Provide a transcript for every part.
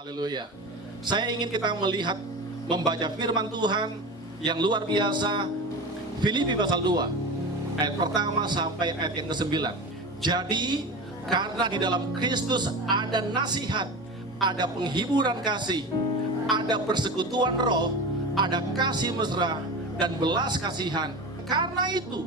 Haleluya. Saya ingin kita melihat, membaca firman Tuhan yang luar biasa. Filipi pasal 2 ayat pertama sampai ayat yang ke-9. Jadi karena di dalam Kristus ada nasihat, ada penghiburan kasih, ada persekutuan roh, ada kasih mesra dan belas kasihan. Karena itu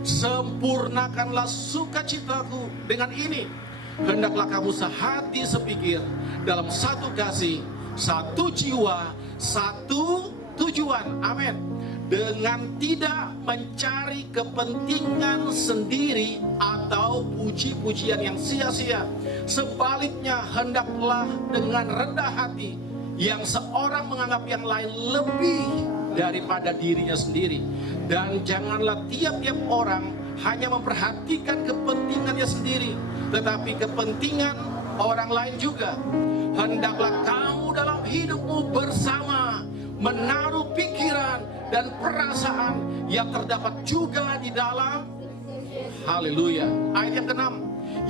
sempurnakanlah sukacitaku dengan ini. Hendaklah kamu sehati sepikir dalam satu kasih, satu jiwa, satu tujuan. Amin. Dengan tidak mencari kepentingan sendiri atau puji-pujian yang sia-sia. Sebaliknya hendaklah dengan rendah hati, yang seorang menganggap yang lain lebih daripada dirinya sendiri. Dan janganlah tiap-tiap orang hanya memperhatikan kepentingannya sendiri, tetapi kepentingan orang lain juga. Hendaklah kamu dalam hidupmu bersama menaruh pikiran dan perasaan yang terdapat juga di dalam haleluya. Ayat yang ke-6,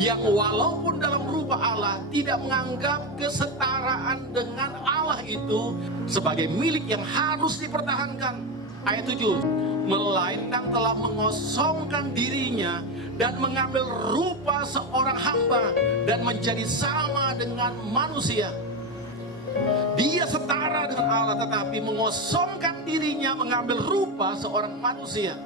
yang walaupun dalam rupa Allah tidak menganggap kesetaraan dengan Allah itu sebagai milik yang harus dipertahankan. Ayat 7, melainkan telah mengosongkan dirinya dan mengambil rupa seorang hamba dan menjadi sama dengan manusia. Dia setara dengan Allah tetapi mengosongkan dirinya, mengambil rupa seorang manusia.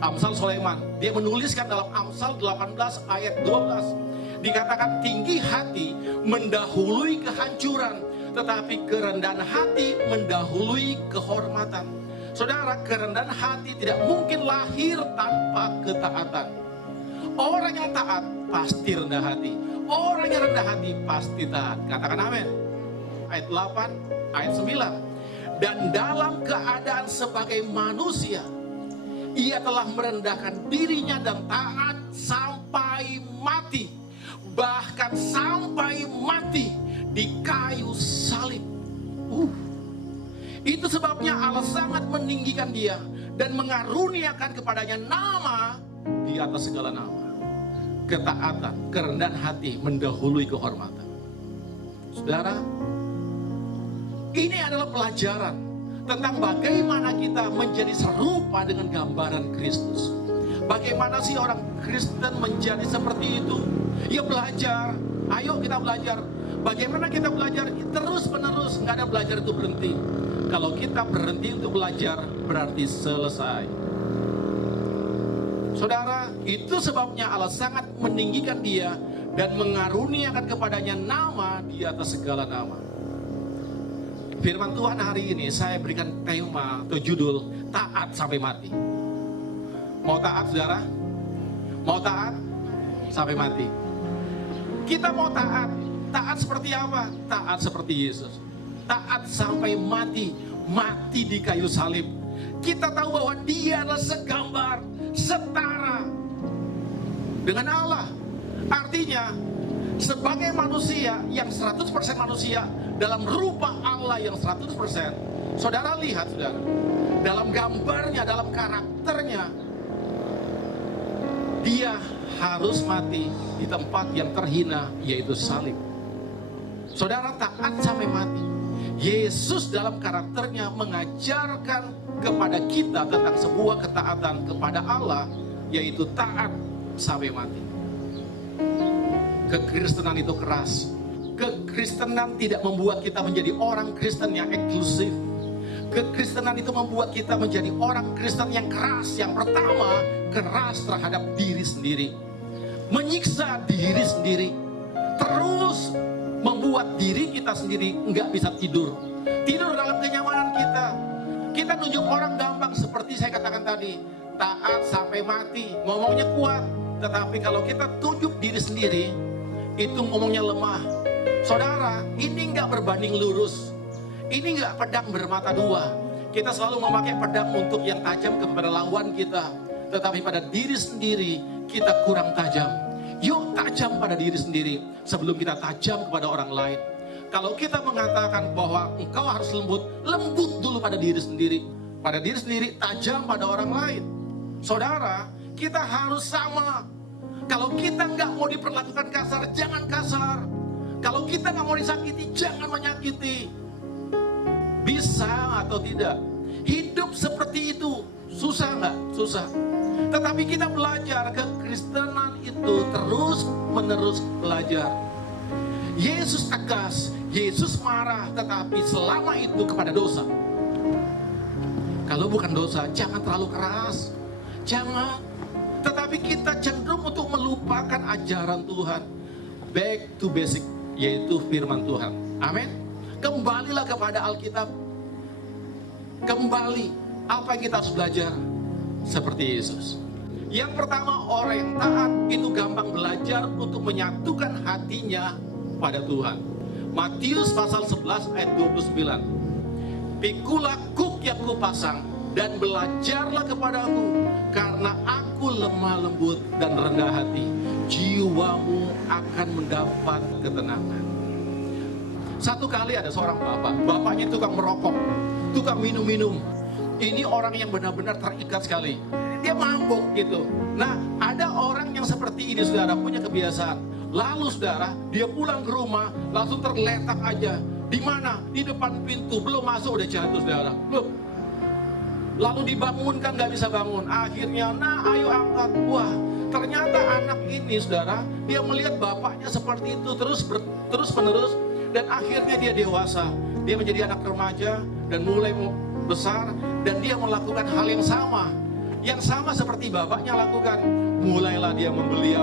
Amsal Sulaiman, dia menuliskan dalam Amsal 18 ayat 12, dikatakan tinggi hati mendahului kehancuran, tetapi kerendahan hati mendahului kehormatan. Saudara, kerendahan hati tidak mungkin lahir tanpa ketaatan. Orang yang taat pasti rendah hati. Orang yang rendah hati pasti taat. Katakan amin. Ayat 8, ayat 9. Dan dalam keadaan sebagai manusia, ia telah merendahkan dirinya dan taat sampai mati. Bahkan sampai mati di kayu salib. Itu sebabnya Allah sangat meninggikan dia dan mengaruniakan kepadanya nama di atas segala nama. Ketaatan, kerendahan hati mendahului kehormatan. Saudara, ini adalah pelajaran tentang bagaimana kita menjadi serupa dengan gambaran Kristus. Bagaimana sih orang Kristen menjadi seperti itu? Ya belajar, ayo kita belajar. Bagaimana kita belajar terus menerus, nggak ada belajar itu berhenti. Kalau kita berhenti untuk belajar, berarti selesai. Saudara, itu sebabnya Allah sangat meninggikan dia dan mengaruniakan kepadanya nama di atas segala nama. Firman Tuhan hari ini saya berikan tema atau judul taat sampai mati. Mau taat, saudara? Mau taat sampai mati. Kita mau taat. Taat seperti apa? Taat seperti Yesus. Taat sampai mati. Mati di kayu salib. Kita tahu bahwa dia adalah segambar, setara dengan Allah. Artinya sebagai manusia yang 100% manusia dalam rupa Allah yang 100%. Saudara lihat, saudara, dalam gambarnya, dalam karakternya, dia harus mati di tempat yang terhina, yaitu salib. Saudara, taat sampai mati. Yesus dalam karakternya mengajarkan kepada kita tentang sebuah ketaatan kepada Allah, yaitu taat sampai mati. Kekristenan itu keras. Kekristenan tidak membuat kita menjadi orang Kristen yang eksklusif. Kekristenan itu membuat kita menjadi orang Kristen yang keras. Yang pertama, keras terhadap diri sendiri, menyiksa diri sendiri, terus membuat diri kita sendiri nggak bisa tidur dalam kenyamanan kita. Kita nunjuk orang gampang, seperti saya katakan tadi, taat sampai mati, ngomongnya kuat, tetapi kalau kita tunjuk diri sendiri, itu ngomongnya lemah. Saudara, ini nggak berbanding lurus, ini nggak pedang bermata dua. Kita selalu memakai pedang untuk yang tajam kepada lawan kita, tetapi pada diri sendiri kita kurang tajam. Yuk tajam pada diri sendiri sebelum kita tajam kepada orang lain. Kalau kita mengatakan bahwa engkau harus lembut, lembut dulu pada diri sendiri. Pada diri sendiri, tajam pada orang lain. Saudara, kita harus sama. Kalau kita nggak mau diperlakukan kasar, jangan kasar. Kalau kita nggak mau disakiti, jangan menyakiti. Bisa atau tidak? Hidup seperti itu susah nggak? Susah. Tetapi kita belajar kekristenan itu terus menerus belajar. Yesus tegas, Yesus marah, tetapi selama itu kepada dosa. Kalau bukan dosa, jangan terlalu keras. Jangan. Tetapi kita cenderung untuk melupakan ajaran Tuhan. Back to basic, yaitu firman Tuhan. Amin. Kembalilah kepada Alkitab. Kembali. Apa yang kita harus belajar? Seperti Yesus. Yang pertama, orang yang taat itu gampang belajar untuk menyatukan hatinya pada Tuhan. Matius pasal 11 ayat 29. Pikulah kuk yang kupasang dan belajarlah kepadaku, karena aku lemah lembut dan rendah hati. Jiwamu akan mendapat ketenangan. Satu kali ada seorang bapak, bapaknya tukang merokok, tukang minum-minum. Ini orang yang benar-benar terikat sekali. Dia mabuk gitu. Nah, ada orang yang seperti ini, saudara, punya kebiasaan. Lalu saudara, dia pulang ke rumah, langsung terletak aja. Di mana? Di depan pintu, belum masuk udah jatuh, saudara. Loh. Lalu dibangunkan, nggak bisa bangun. Akhirnya, nah ayo angkat. Wah, ternyata anak ini, saudara, dia melihat bapaknya seperti itu terus menerus, dan akhirnya dia dewasa. Dia menjadi anak remaja dan mulai besar, dan dia melakukan hal yang sama. Yang sama seperti bapaknya lakukan. Mulailah dia membeli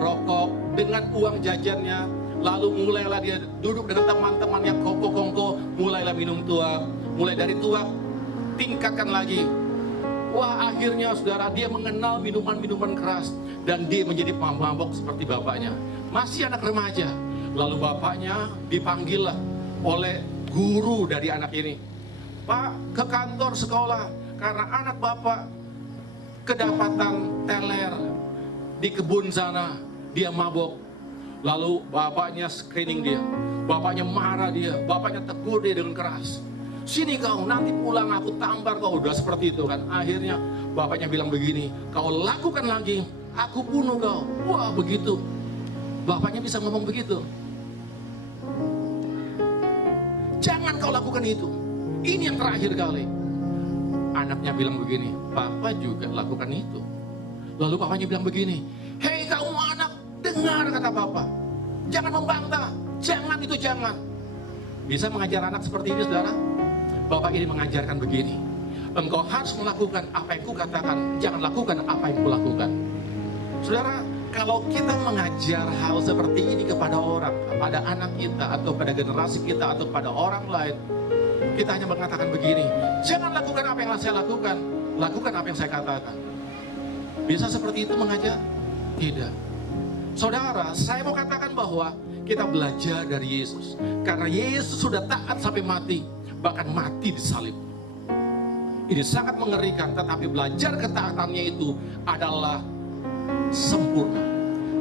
rokok dengan uang jajannya. Lalu mulailah dia duduk dengan teman-temannya kongko-kongko. Mulailah minum tuak. Mulai dari tuak, tingkatkan lagi. Wah, akhirnya saudara, dia mengenal minuman-minuman keras. Dan dia menjadi pemabok seperti bapaknya. Masih anak remaja. Lalu bapaknya dipanggil lah oleh guru dari anak ini. Pak, ke kantor sekolah, karena anak bapak kedapatan teler di kebun sana, dia mabok. Lalu bapaknya screening dia, bapaknya marah dia, bapaknya tegur dia dengan keras. Sini kau, nanti pulang aku tampar kau. Udah seperti itu kan. Akhirnya bapaknya bilang begini, kau lakukan lagi, aku bunuh kau. Wah, begitu. Bapaknya bisa ngomong begitu. Jangan kau lakukan itu. Ini yang terakhir kali. Anaknya bilang begini, papa juga lakukan itu. Lalu papanya bilang begini, hei kamu anak, dengar kata papa. Jangan membantah, jangan itu jangan. Bisa mengajar anak seperti ini, saudara? Bapak ini mengajarkan begini, engkau harus melakukan apa yang kukatakan, jangan lakukan apa yang kulakukan. Saudara, kalau kita mengajar hal seperti ini kepada orang, kepada anak kita, atau pada generasi kita, atau pada orang lain, kita hanya mengatakan begini, jangan lakukan apa yang saya lakukan, lakukan apa yang saya katakan. Bisa seperti itu mengajar? Tidak. Saudara, saya mau katakan bahwa kita belajar dari Yesus. Karena Yesus sudah taat sampai mati, bahkan mati disalib. Ini sangat mengerikan, tetapi belajar ketaatannya itu adalah sempurna.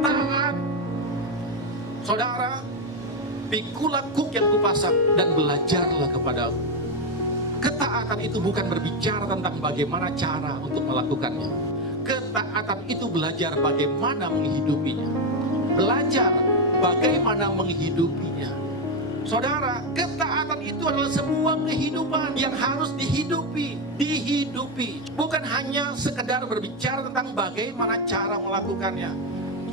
Taat. Saudara, pikulah kuk yang kupasang dan belajarlah kepadaku. Ketaatan itu bukan berbicara tentang bagaimana cara untuk melakukannya. Ketaatan itu belajar bagaimana menghidupinya. Belajar bagaimana menghidupinya. Saudara, ketaatan itu adalah sebuah kehidupan yang harus dihidupi. Bukan hanya sekedar berbicara tentang bagaimana cara melakukannya.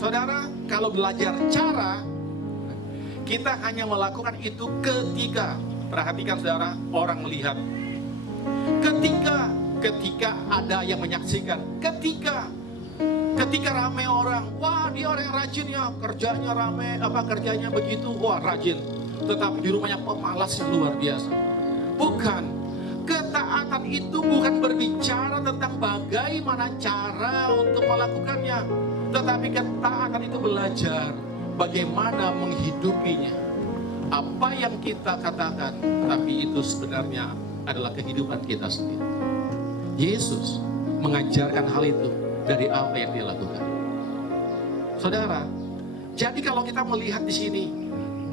Saudara, kalau belajar cara, kita hanya melakukan itu ketika, perhatikan saudara, orang melihat. Ketika ada yang menyaksikan. Ketika ramai orang, wah dia orang yang rajin ya, kerjanya ramai, kerjanya begitu, wah rajin. Tetapi di rumahnya pemalasnya luar biasa. Bukan. Ketaatan itu bukan berbicara tentang bagaimana cara untuk melakukannya. Tetapi ketaatan itu belajar bagaimana menghidupinya. Apa yang kita katakan, tapi itu sebenarnya adalah kehidupan kita sendiri. Yesus mengajarkan hal itu dari apa yang dia lakukan. Saudara, jadi kalau kita melihat di sini,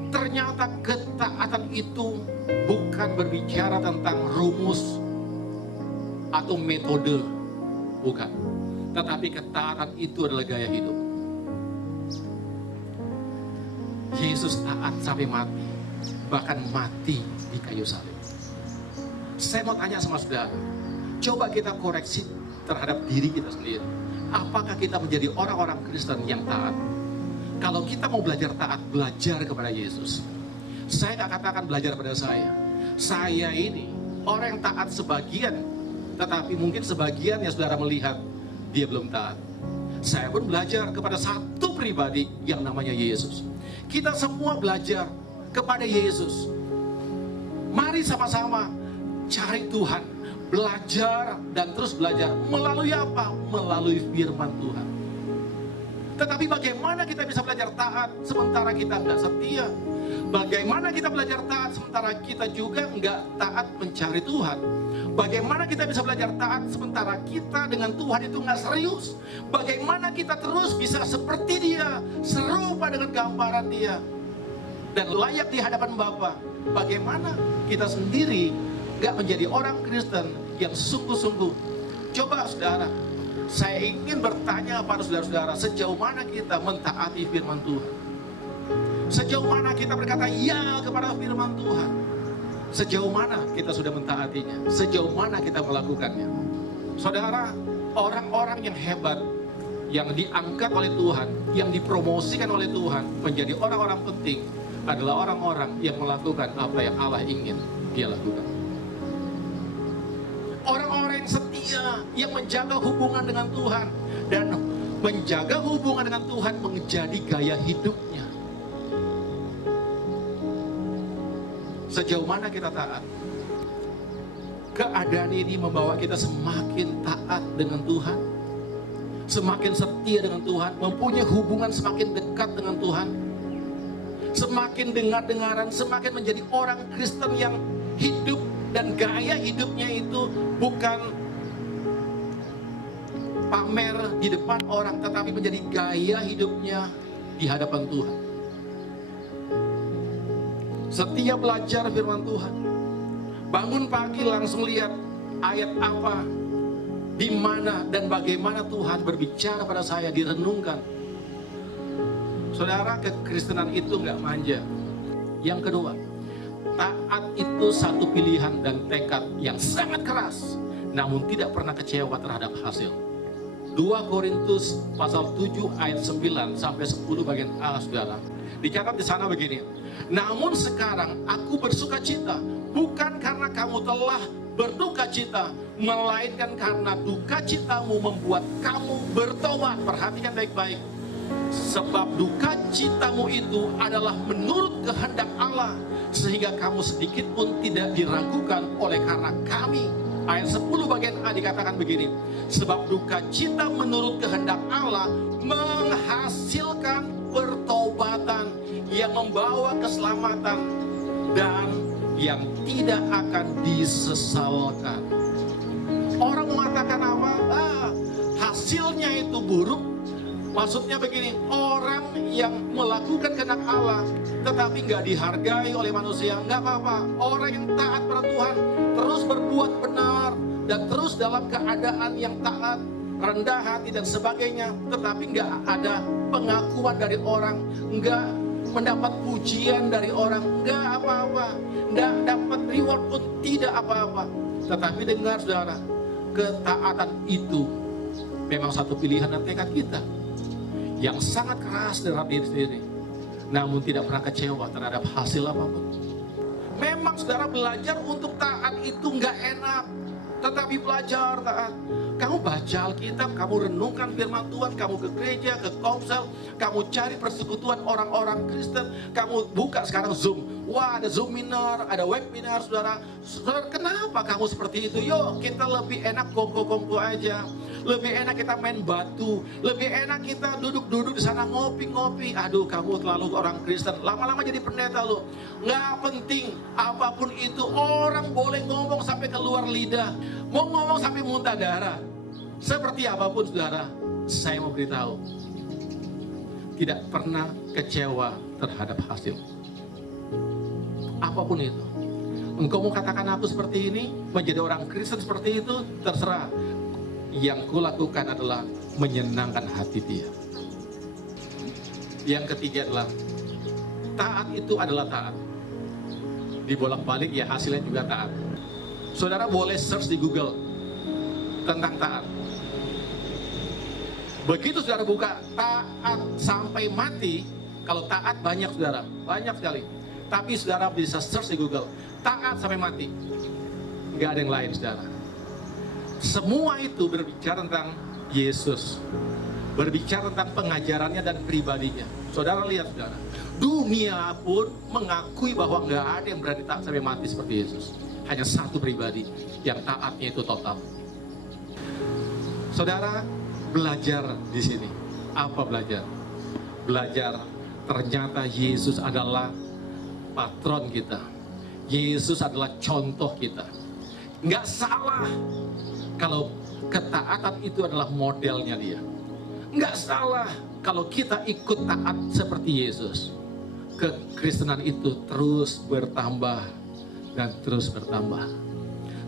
ternyata ketaatan itu bukan berbicara tentang rumus atau metode, bukan. Tetapi ketaatan itu adalah gaya hidup. Yesus taat sampai mati, bahkan mati di kayu salib. Saya mau tanya sama saudara, coba kita koreksi terhadap diri kita sendiri. Apakah kita menjadi orang-orang Kristen yang taat? Kalau kita mau belajar taat, belajar kepada Yesus. Saya nggak katakan belajar pada saya. Saya ini orang yang taat sebagian, tetapi mungkin sebagian yang saudara melihat dia belum taat. Saya pun belajar kepada satu pribadi yang namanya Yesus. Kita semua belajar kepada Yesus. Mari sama-sama cari Tuhan, belajar dan terus belajar. Melalui apa? Melalui firman Tuhan. Tetapi bagaimana kita bisa belajar taat sementara kita nggak setia? Bagaimana kita belajar taat sementara kita juga nggak taat mencari Tuhan? Bagaimana kita bisa belajar taat sementara kita dengan Tuhan itu nggak serius? Bagaimana kita terus bisa seperti Dia, serupa dengan gambaran Dia, dan layak di hadapan Bapa? Bagaimana kita sendiri nggak menjadi orang Kristen yang sungguh-sungguh? Coba saudara, saya ingin bertanya pada saudara-saudara, sejauh mana kita mentaati firman Tuhan? Sejauh mana kita berkata ya kepada firman Tuhan? Sejauh mana kita sudah mentaatinya? Sejauh mana kita melakukannya? Saudara, orang-orang yang hebat, yang diangkat oleh Tuhan, yang dipromosikan oleh Tuhan menjadi orang-orang penting, adalah orang-orang yang melakukan apa yang Allah ingin dia lakukan. Orang-orang yang setia, yang menjaga hubungan dengan Tuhan, dan menjaga hubungan dengan Tuhan menjadi gaya hidupnya. Sejauh mana kita taat? Keadaan ini membawa kita semakin taat dengan Tuhan, semakin setia dengan Tuhan, mempunyai hubungan semakin dekat dengan Tuhan, semakin dengar-dengaran, semakin menjadi orang Kristen yang hidup dan gaya hidupnya itu bukan pamer di depan orang, tetapi menjadi gaya hidupnya di hadapan Tuhan. Setiap belajar firman Tuhan, bangun pagi langsung lihat ayat apa, di mana dan bagaimana Tuhan berbicara pada saya, direnungkan. Saudara, kekristenan itu nggak manja. Yang kedua, taat itu satu pilihan dan tekad yang sangat keras, namun tidak pernah kecewa terhadap hasil. 2 Korintus pasal 7 ayat 9 sampai 10 bagian A, saudara. Dicatat di sana begini. Namun sekarang aku bersuka cita, bukan karena kamu telah berduka cita, melainkan karena duka citamu membuat kamu bertobat. Perhatikan baik-baik. Sebab duka citamu itu adalah menurut kehendak Allah, sehingga kamu sedikit pun tidak diragukan oleh karena kami. Ayat 10 bagian A dikatakan begini. Sebab duka cita menurut kehendak Allah menghasilkan pertobatan yang membawa keselamatan dan yang tidak akan disesalkan. Orang mengatakan apa? Hasilnya itu buruk. Maksudnya begini, orang yang melakukan kehendak Allah tetapi nggak dihargai oleh manusia, nggak apa-apa. Orang yang taat pada Tuhan terus berbuat benar dan terus dalam keadaan yang taat, rendah hati dan sebagainya, tetapi nggak ada pengakuan dari orang, nggak mendapat pujian dari orang, nggak apa-apa, nggak dapat reward pun tidak apa-apa. Tetapi dengar saudara, ketaatan itu memang satu pilihan dan tekad kita yang sangat keras terhadap diri sendiri, namun tidak pernah kecewa terhadap hasil apapun. Memang saudara, belajar untuk taat itu nggak enak, tetapi belajar taat. Kamu baca Alkitab, kamu renungkan firman Tuhan, kamu ke gereja, ke komsel, kamu cari persekutuan orang-orang Kristen, kamu buka sekarang Zoom. Wah, ada Zoominar, ada webinar, saudara. Saudara, kenapa kamu seperti itu? Yuk, kita lebih enak kongko-kongko aja. Lebih enak kita main batu. Lebih enak kita duduk-duduk di sana ngopi-ngopi. Aduh, kamu terlalu orang Kristen. Lama-lama jadi pendeta lu. Nggak penting, apapun itu. Orang boleh ngomong sampai keluar lidah. Mau ngomong sampai muntah darah. Seperti apapun, saudara, saya mau beritahu, tidak pernah kecewa terhadap hasil. Apapun itu. Engkau mau katakan aku seperti ini, menjadi orang Kristen seperti itu, terserah. Yang kulakukan adalah menyenangkan hati Dia. Yang ketiga adalah taat itu adalah taat. Dibolak-balik ya hasilnya juga taat. Saudara boleh search di Google tentang taat. Begitu saudara buka taat sampai mati, kalau taat banyak saudara, banyak sekali. Tapi saudara bisa search di Google, taat sampai mati. Nggak ada yang lain saudara. Semua itu berbicara tentang Yesus. Berbicara tentang pengajarannya dan pribadinya. Saudara lihat saudara, dunia pun mengakui bahwa nggak ada yang berani taat sampai mati seperti Yesus. Hanya satu pribadi yang taatnya itu total. Saudara, belajar di sini. Apa belajar? Belajar ternyata Yesus adalah patron kita. Yesus adalah contoh kita. Nggak salah kalau ketaatan itu adalah modelnya dia. Nggak salah kalau kita ikut taat seperti Yesus. Kekristenan itu terus bertambah dan terus bertambah.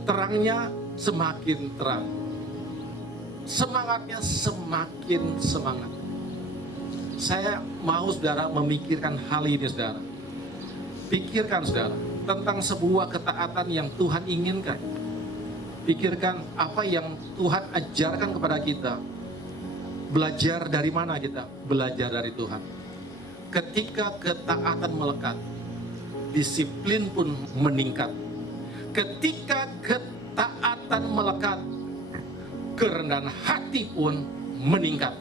Terangnya semakin terang. Semangatnya semakin semangat. Saya mau saudara memikirkan hal ini saudara. Pikirkan saudara tentang sebuah ketaatan yang Tuhan inginkan. Pikirkan apa yang Tuhan ajarkan kepada kita. Belajar dari mana kita? Belajar dari Tuhan. Ketika ketaatan melekat, disiplin pun meningkat. Ketika ketaatan melekat, kerendahan hati pun meningkat.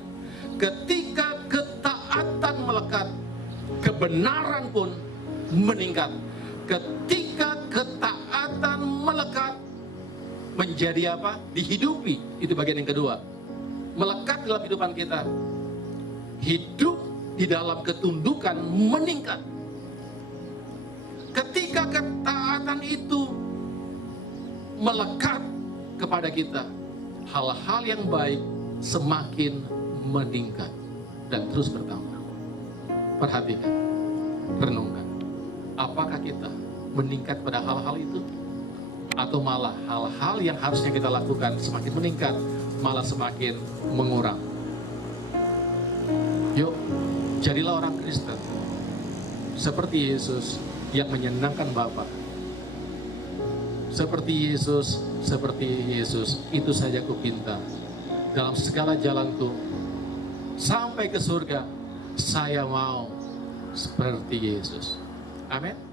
Ketika ketaatan melekat, kebenaran pun meningkat. Ketika ketaatan melekat, menjadi apa? Dihidupi. Itu bagian yang kedua. Melekat dalam kehidupan kita. Hidup di dalam ketundukan meningkat. Ketika ketaatan itu melekat kepada kita, hal-hal yang baik semakin meningkat dan terus bertambah. Perhatikan, renungkan. Apakah kita meningkat pada hal-hal itu? Atau malah hal-hal yang harusnya kita lakukan semakin meningkat, malah semakin mengurang? Yuk, jadilah orang Kristen seperti Yesus yang menyenangkan Bapa. Seperti Yesus, itu saja kupinta. Dalam segala jalanku, sampai ke surga, saya mau seperti Yesus. Amin.